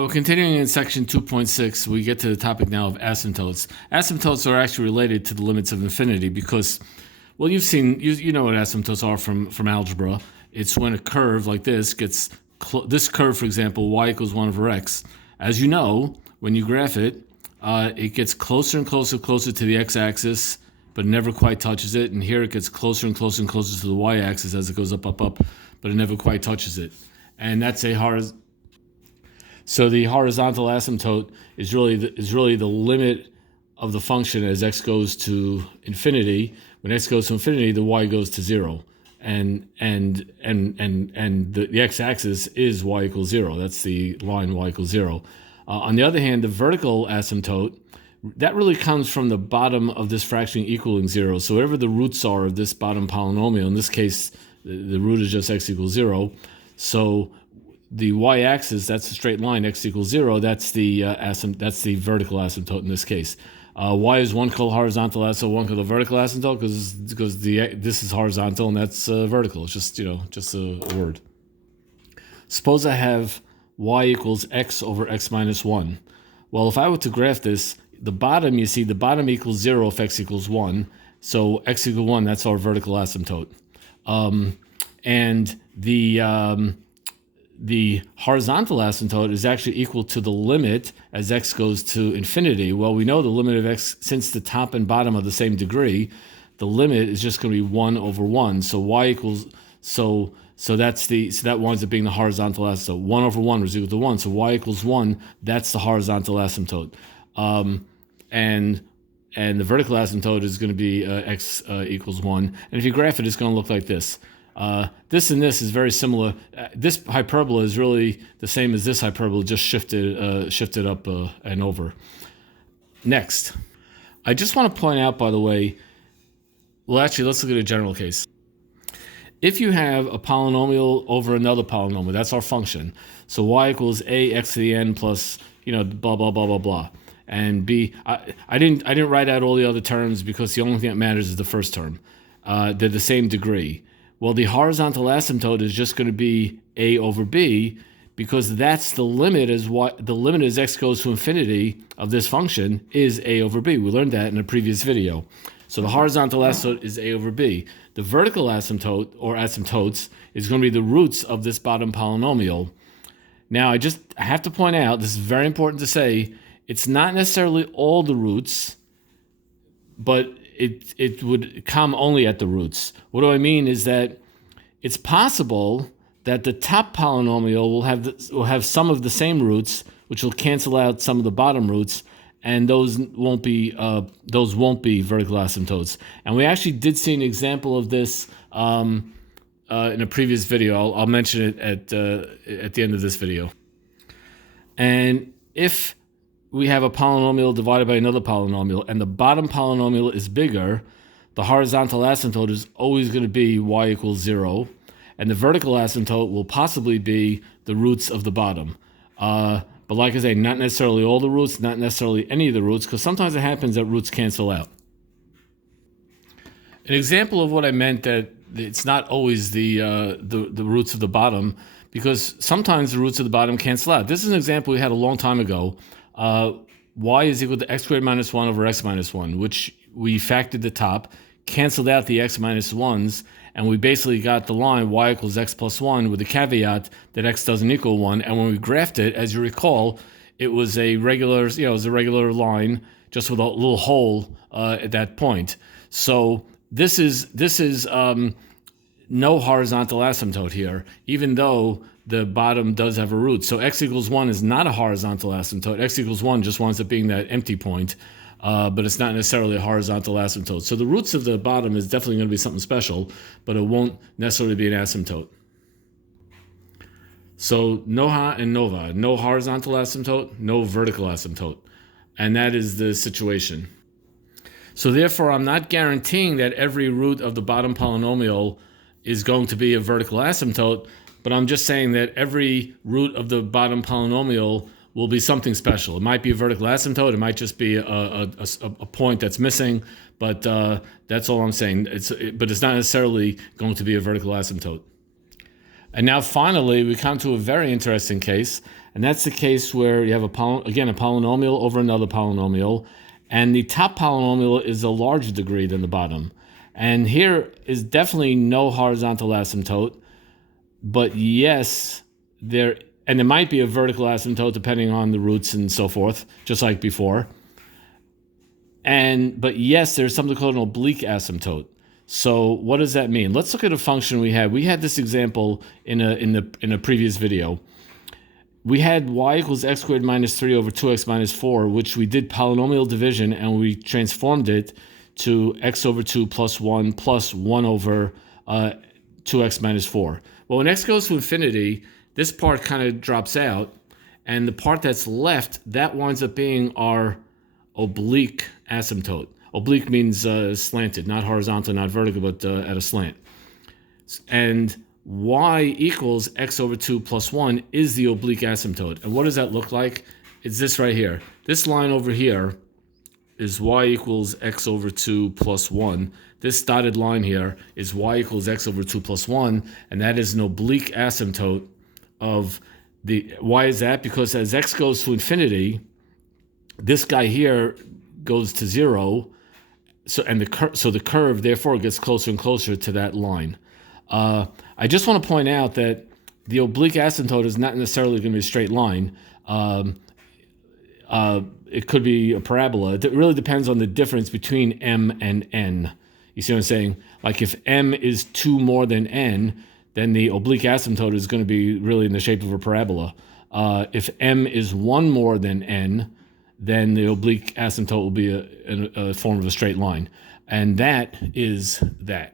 We're continuing in section 2.6. We get to the topic now of asymptotes. Asymptotes are actually related to the limits of infinity because, well, you know what asymptotes are from algebra. It's when a curve like this gets, this curve, for example, y equals 1 over x. As you know, when you graph it, it gets closer and closer to the x-axis, but never quite touches it. And here it gets closer and closer to the y-axis as it goes up, but it never quite touches it. And that's a horizontal. So the horizontal asymptote is really the limit of the function as x goes to infinity. When x goes to infinity, the y goes to 0, and the x-axis is y equals 0. That's the line y equals 0. On the other hand, the vertical asymptote, that really comes from the bottom of this fraction equaling 0. So whatever the roots are of this bottom polynomial, in this case, the root is just x equals 0. So the y-axis, that's a straight line, x equals 0. That's the vertical asymptote in this case. Why is one called horizontal asymptote, one called a vertical asymptote? Because this is horizontal and that's vertical. It's just a word. Suppose I have y equals x over x minus 1. Well, if I were to graph this, the bottom equals 0 if x equals 1. So x equals 1, that's our vertical asymptote. And the horizontal asymptote is actually equal to the limit as x goes to infinity. Well, we know the limit of x, since the top and bottom are the same degree, the limit is just going to be 1 over 1. So y equals, so that winds up being the horizontal asymptote. 1 over 1 is equal to 1. So y equals 1, that's the horizontal asymptote. And the vertical asymptote is going to be x equals 1. And if you graph it, it's going to look like this. This and this is very similar. This hyperbola is really the same as this hyperbola, just shifted up and over. Next, I just want to point out, by the way, well, actually, let's look at a general case. If you have a polynomial over another polynomial, that's our function. So y equals a x to the n plus, blah, blah, blah, blah, blah. And b, I didn't write out all the other terms because the only thing that matters is the first term. They're the same degree. Well, the horizontal asymptote is just going to be a over b because that's the limit as x goes to infinity of this function is a over b. We learned that in a previous video. So the horizontal asymptote is a over b. The vertical asymptote, or asymptotes, is going to be the roots of this bottom polynomial. Now, I have to point out, this is very important to say, it's not necessarily all the roots, but it would come only at the roots. What do I mean is that it's possible that the top polynomial will have some of the same roots, which will cancel out some of the bottom roots, and those won't be vertical asymptotes. And we actually did see an example of this in a previous video. I'll mention it at the end of this video. And if we have a polynomial divided by another polynomial, and the bottom polynomial is bigger, the horizontal asymptote is always going to be y equals 0, and the vertical asymptote will possibly be the roots of the bottom. But like I say, not necessarily all the roots, not necessarily any of the roots, because sometimes it happens that roots cancel out. An example of what I meant, that it's not always the roots of the bottom, because sometimes the roots of the bottom cancel out. This is an example we had a long time ago. Y is equal to x squared minus 1 over x minus 1, which we factored the top, canceled out the x minus 1s, and we basically got the line y equals x plus 1 with the caveat that x doesn't equal 1. And when we graphed it, as you recall, it was a regular, line just with a little hole at that point. So this is no horizontal asymptote here, even though the bottom does have a root. So x equals 1 is not a horizontal asymptote. X equals 1 just winds up being that empty point, but it's not necessarily a horizontal asymptote. So the roots of the bottom is definitely going to be something special, but it won't necessarily be an asymptote. So noha and nova, no horizontal asymptote, no vertical asymptote. And that is the situation. So therefore, I'm not guaranteeing that every root of the bottom polynomial is going to be a vertical asymptote, but I'm just saying that every root of the bottom polynomial will be something special. It might be a vertical asymptote. It might just be a point that's missing, but that's all I'm saying. But it's not necessarily going to be a vertical asymptote. And now finally, we come to a very interesting case, and that's the case where you have a polynomial over another polynomial, and the top polynomial is a larger degree than the bottom. And here is definitely no horizontal asymptote, but yes, there might be a vertical asymptote depending on the roots and so forth, just like before. But yes, there's something called an oblique asymptote. So what does that mean? Let's look at a function we had. We had this example in a previous video. We had y equals x squared minus 3 over 2x minus 4, which we did polynomial division, and we transformed it to x over 2 plus 1 over 2x minus 4. Well, when x goes to infinity, this part kind of drops out, and the part that's left, that winds up being our oblique asymptote. Oblique means slanted, not horizontal, not vertical, but at a slant. And y equals x over 2 plus 1 is the oblique asymptote. And what does that look like? It's this right here. This line over here is y equals x over 2 plus 1. This dotted line here is y equals x over 2 plus 1, and that is an oblique asymptote of the... Why is that? Because as x goes to infinity, this guy here goes to 0, so the curve therefore gets closer and closer to that line. I just want to point out that the oblique asymptote is not necessarily going to be a straight line. It could be a parabola. It really depends on the difference between m and n. You see what I'm saying? Like if m is 2 more than n, then the oblique asymptote is going to be really in the shape of a parabola. If m is 1 more than n, then the oblique asymptote will be a form of a straight line. And that is that.